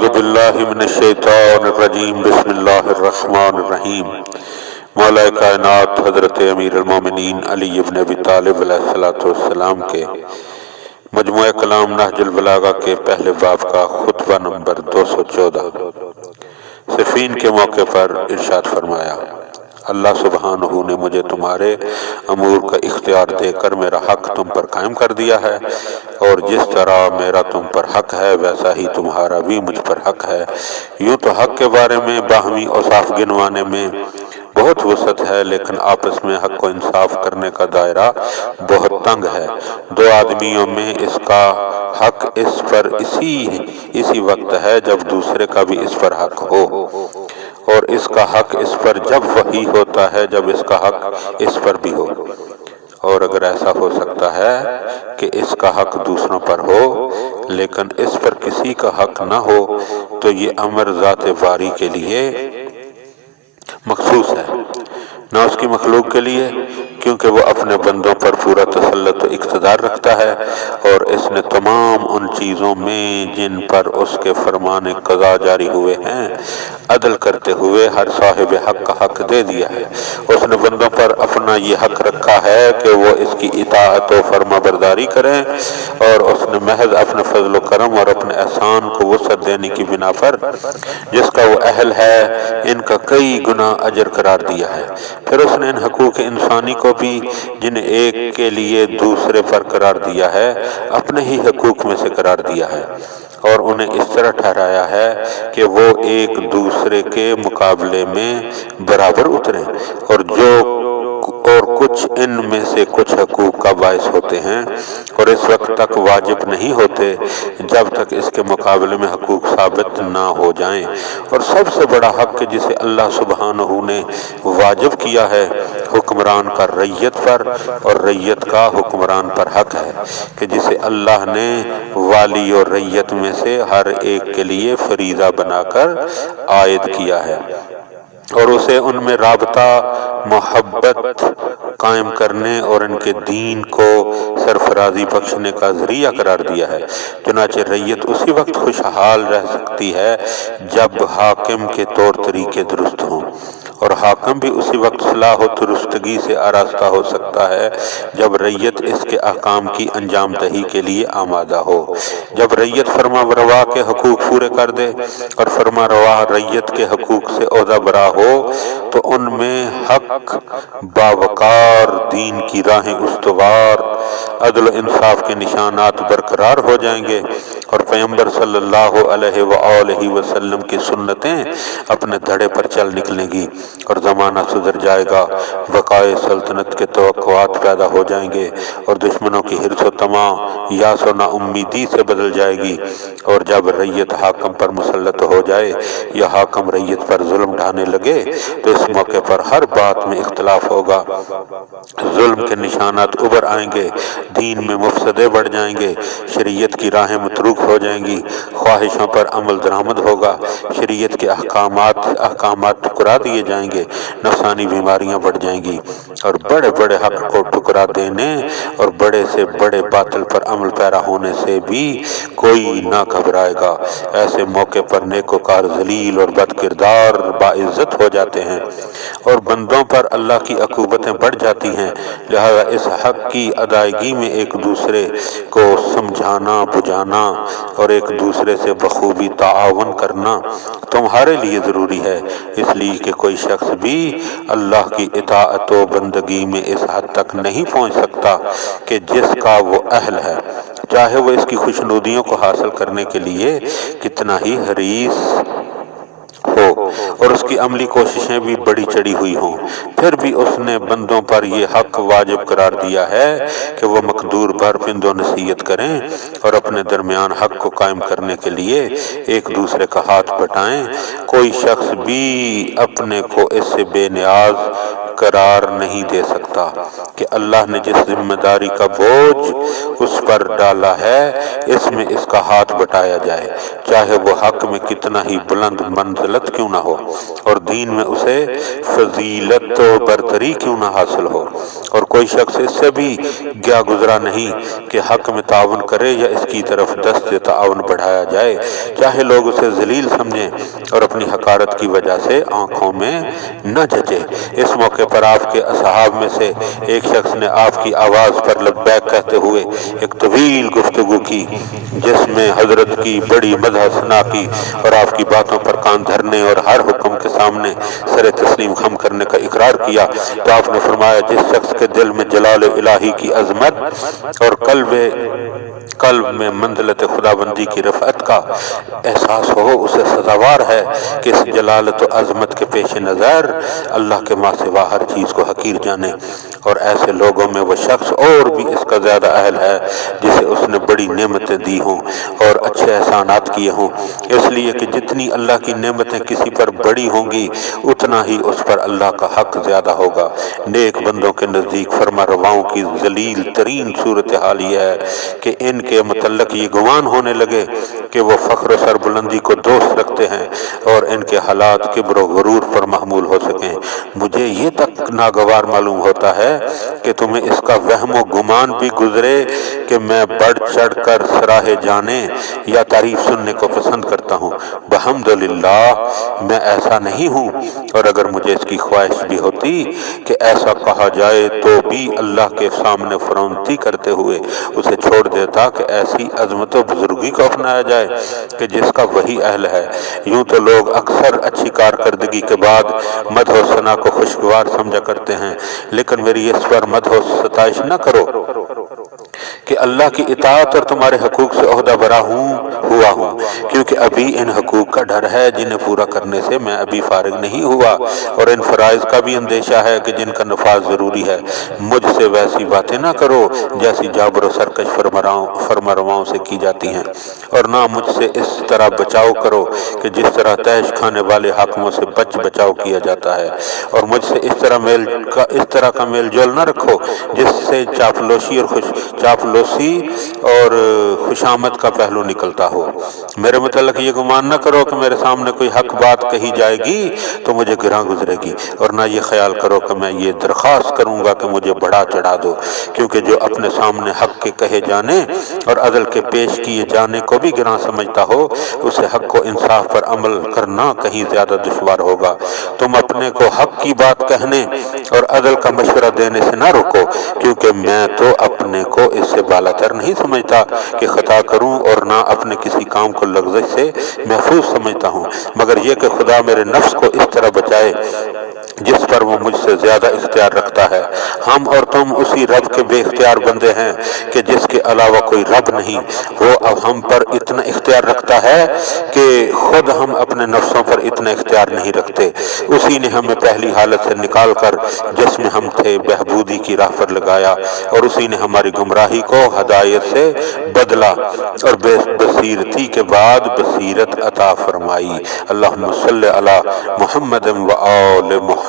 اعوذ باللہ من الشیطان الرجیم بسم اللہ الرحمن الرحیم۔ مولا کائنات حضرت امیر المومنین علی بن ابی طالب علیہ السلام کے مجموعہ کلام نہج البلاغہ کے پہلے باب کا خطبہ نمبر 214 صفین کے موقع پر ارشاد فرمایا، اللہ سبحانہ نے مجھے تمہارے امور کا اختیار دے کر میرا حق تم پر قائم کر دیا ہے، اور جس طرح میرا تم پر حق ہے ویسا ہی تمہارا بھی مجھ پر حق ہے۔ یوں تو حق کے بارے میں باہمی اوصاف گنوانے میں بہت وسعت ہے، لیکن آپس میں حق و انصاف کرنے کا دائرہ بہت تنگ ہے۔ دو آدمیوں میں اس کا حق اس پر اسی وقت ہے جب دوسرے کا بھی اس پر حق ہو، اور اس کا حق اس پر جب وہی ہوتا ہے جب اس کا حق اس پر بھی ہو، اور اگر ایسا ہو سکتا ہے کہ اس کا حق دوسروں پر ہو لیکن اس پر کسی کا حق نہ ہو تو یہ امر ذات باری کے لیے مخصوص ہے، نہ اس کی مخلوق کے لیے، کیونکہ وہ اپنے بندوں پر پورا تسلط و اقتدار رکھتا ہے، اور اس نے تمام ان چیزوں میں جن پر اس کے فرمان قضا جاری ہوئے ہیں عدل کرتے ہوئے ہر صاحب حق کا حق دے دیا ہے۔ اس نے بندوں پر اپنا یہ حق رکھا ہے کہ وہ اس کی اطاعت و فرما برداری کریں، اور اس نے محض اپنے فضل و کرم اور اپنے احسان کو وسعت دینے کی بنا پر جس کا وہ اہل ہے ان کا کئی گنا اجر قرار دیا ہے۔ پھر اس نے ان حقوق انسانی کو بھی جنہیں ایک کے لیے دوسرے پر قرار دیا ہے اپنے ہی حقوق میں سے قرار دیا ہے، اور انہیں اس طرح ٹھہرایا ہے کہ وہ ایک دوسرے کے مقابلے میں برابر اتریں، اور کچھ ان میں سے کچھ حقوق کا باعث ہوتے ہیں اور اس وقت تک واجب نہیں ہوتے جب تک اس کے مقابلے میں حقوق ثابت نہ ہو جائیں۔ اور سب سے بڑا حق جسے اللہ سبحانہ نے واجب کیا ہے حکمران کا ریت پر اور ریت کا حکمران پر حق ہے، کہ جسے اللہ نے والی اور ریت میں سے ہر ایک کے لیے فریضہ بنا کر عائد کیا ہے، اور اسے ان میں رابطہ محبت قائم کرنے اور ان کے دین کو سرفرازی بخشنے کا ذریعہ قرار دیا ہے۔ چنانچہ ریت اسی وقت خوشحال رہ سکتی ہے جب حاکم کے طور طریقے درست ہوں، اور حاکم بھی اسی وقت صلاح و درستگی سے آراستہ ہو سکتا ہے جب ریت اس کے احکام کی انجام دہی کے لیے آمادہ ہو۔ جب ریت فرما روا کے حقوق پورے کر دے اور فرما روا ریت کے حقوق سے عہدہ برا ہو تو ان میں حق باوقار، دین کی راہیں استوار، عدل و انصاف کے نشانات برقرار ہو جائیں گے، اور پیغمبر صلی اللہ علیہ وآلہ وسلم کی سنتیں اپنے دھڑے پر چل نکلیں گی، اور زمانہ سدھر جائے گا، بقائے سلطنت کے توقعات پیدا ہو جائیں گے، اور دشمنوں کی حرص و طمع یاس و نا امیدی سے بدل جائے گی، اور جب ریت حاکم پر مسلط ہو جائے یا حاکم ریت پر ظلم ڈھانے لگے تو اس موقع پر ہر بات میں اختلاف ہوگا، ظلم کے نشانات ابھر آئیں گے، دین میں مفسدے بڑھ جائیں گے، شریعت کی راہیں متروک ہو جائیں گی، خواہشوں پر عمل درآمد ہوگا، شریعت کے احکامات ٹکرا دیے جائیں گے، نفسانی بیماریاں بڑھ جائیں گی، اور بڑے بڑے حق کو ٹکرا دینے اور بڑے سے بڑے باطل پر عمل پیرا ہونے سے بھی کوئی نہ گھبرائے گا۔ ایسے موقع پر نیکوکار ذلیل اور بد کردار باعزت ہو جاتے ہیں، اور بندوں پر اللہ کی عقوبتیں بڑھ جاتی ہیں، لہذا اس حق کی ادائیگی میں ایک دوسرے کو سمجھانا بجھانا اور ایک دوسرے سے بخوبی تعاون کرنا تمہارے لیے ضروری ہے، اس لیے کہ کوئی شخص بھی اللہ کی اطاعت و بندگی میں اس حد تک نہیں پہنچ سکتا کہ جس کا وہ اہل ہے، چاہے وہ اس کی خوشنودیوں کو حاصل کرنے کے لیے کتنا ہی حریص ہو اور اس کی عملی کوششیں بھی بڑی چڑھی ہوئی ہوں۔ پھر بھی اس نے بندوں پر یہ حق واجب قرار دیا ہے کہ وہ مقدور بھر پند و نصیحت کریں اور اپنے درمیان حق کو قائم کرنے کے لیے ایک دوسرے کا ہاتھ بٹائیں۔ کوئی شخص بھی اپنے کو اس سے بے نیاز قرار نہیں دے سکتا کہ اللہ نے جس ذمہ داری کا بوجھ اس پر ڈالا ہے اس میں اس کا ہاتھ بٹایا جائے، چاہے وہ حق میں کتنا ہی بلند منزلت کیوں نہ ہو اور دین میں اسے فضیلت و برتری کیوں نہ حاصل ہو، اور کوئی شخص اس سے بھی گیا گزرا نہیں کہ حق میں تعاون کرے یا اس کی طرف دست تعاون بڑھایا جائے، چاہے لوگ اسے ذلیل سمجھیں اور اپنی حقارت کی وجہ سے آنکھوں میں نہ جچے۔ اس موقع پر آپ کے اصحاب میں سے ایک شخص نے آپ کی آواز پر لبیک کہتے ہوئے ایک طویل گفتگو کی، جس میں حضرت کی بڑی مدح ثنا کی اور آپ کی باتوں پر کان دھرنے اور ہر حکم کے سامنے سر تسلیم خم کرنے کا اقرار کیا۔ تو آپ نے فرمایا، جس شخص کے دل میں جلال الہی کی عظمت اور قلب میں منزلت خداوندی کی رفعت کا احساس ہو، اسے سزاوار ہے کہ اس جلالت و عظمت کے پیش نظر اللہ کے ماں سوا ہر چیز کو حقیر جانے، اور ایسے لوگوں میں وہ شخص اور بھی اس کا زیادہ اہل ہے جسے اس نے بڑی نعمتیں دی ہوں اور اچھے احسانات کیے ہوں، اس لیے کہ جتنی اللہ کی نعمتیں کسی پر بڑی ہوں گی اتنا ہی اس پر اللہ کا حق زیادہ ہوگا۔ نیک بندوں کے نزدیک فرما رواؤں کی ذلیل ترین صورتحال یہ ہے کہ ان کے متعلق یہ گمان ہونے لگے کہ وہ فخر و سربلندی کو دوست رکھتے ہیں اور ان کے حالات کبر و غرور پر محمول ہو سکیں۔ مجھے یہ تک ناگوار معلوم ہوتا ہے کہ تمہیں اس کا وہم و گمان بھی گزرے کہ میں بڑھ چڑھ کر سراہے جانے یا تعریف سننے کو پسند کرتا ہوں۔ بحمدللہ میں ایسا نہیں ہوں، اور اگر مجھے اس کی خواہش بھی ہوتی کہ ایسا کہا جائے تو بھی اللہ کے سامنے فروختی کرتے ہوئے اسے چھوڑ دیتا کہ ایسی عظمت و بزرگی کو اپنایا جائے کہ جس کا وہی اہل ہے۔ یوں تو لوگ اکثر اچھی کارکردگی کے بعد مدح و ثنا کو خوشگوار سمجھا کرتے ہیں، لیکن میری اس پر مدح و ستائش نہ کرو کہ اللہ کی اطاعت اور تمہارے حقوق سے عہدہ برا ہوا ہوں، کیونکہ ابھی ان حقوق کا ڈر ہے جنہیں پورا کرنے سے میں ابھی فارغ نہیں ہوا، اور ان فرائض کا بھی اندیشہ ہے کہ جن کا نفاذ ضروری ہے۔ مجھ سے ویسی باتیں نہ کرو جیسی جابر و سرکش فرمانرواؤں سے کی جاتی ہیں، اور نہ مجھ سے اس طرح بچاؤ کرو کہ جس طرح تیش کھانے والے حاکموں سے بچاؤ کیا جاتا ہے، اور مجھ سے اس طرح کا میل جول نہ رکھو جس سے چاپلوسی اور خوشامد کا پہلو نکلتا ہو۔ میرے متعلق یہ گمان نہ کرو کہ میرے سامنے کوئی حق بات کہی جائے گی تو مجھے گراں گزرے گی، اور نہ یہ خیال کرو کہ میں یہ درخواست کروں گا کہ مجھے بڑھا چڑھا دو، کیونکہ جو اپنے سامنے حق کے کہے جانے اور عدل کے پیش کیے جانے کو بھی گراں سمجھتا ہو، اسے حق و انصاف پر عمل کرنا کہیں زیادہ دشوار ہوگا۔ تم اپنے کو حق کی بات کہنے اور عدل کا مشورہ دینے سے نہ روکو، کیونکہ میں تو اپنے کو اس سے بالاتر نہیں سمجھتا کہ خطا کروں، اور نہ اپنے کسی کام کو لغزش سے محفوظ سمجھتا ہوں، مگر یہ کہ خدا میرے نفس کو اس طرح بچائے جس پر وہ مجھ سے زیادہ اختیار رکھتا ہے۔ ہم اور تم اسی رب کے بے اختیار بندے ہیں کہ جس کے علاوہ کوئی رب نہیں۔ وہ اب ہم پر اتنا اختیار رکھتا ہے کہ خود ہم اپنے نفسوں پر اتنا اختیار نہیں رکھتے۔ اسی نے ہمیں پہلی حالت سے نکال کر جس میں ہم تھے بہبودی کی راہ پر لگایا، اور اسی نے ہماری گمراہی کو ہدایت سے بدلا اور بے بصیرتی کے بعد بصیرت عطا فرمائی۔ اللہم صلی علی محمد و آل محمد۔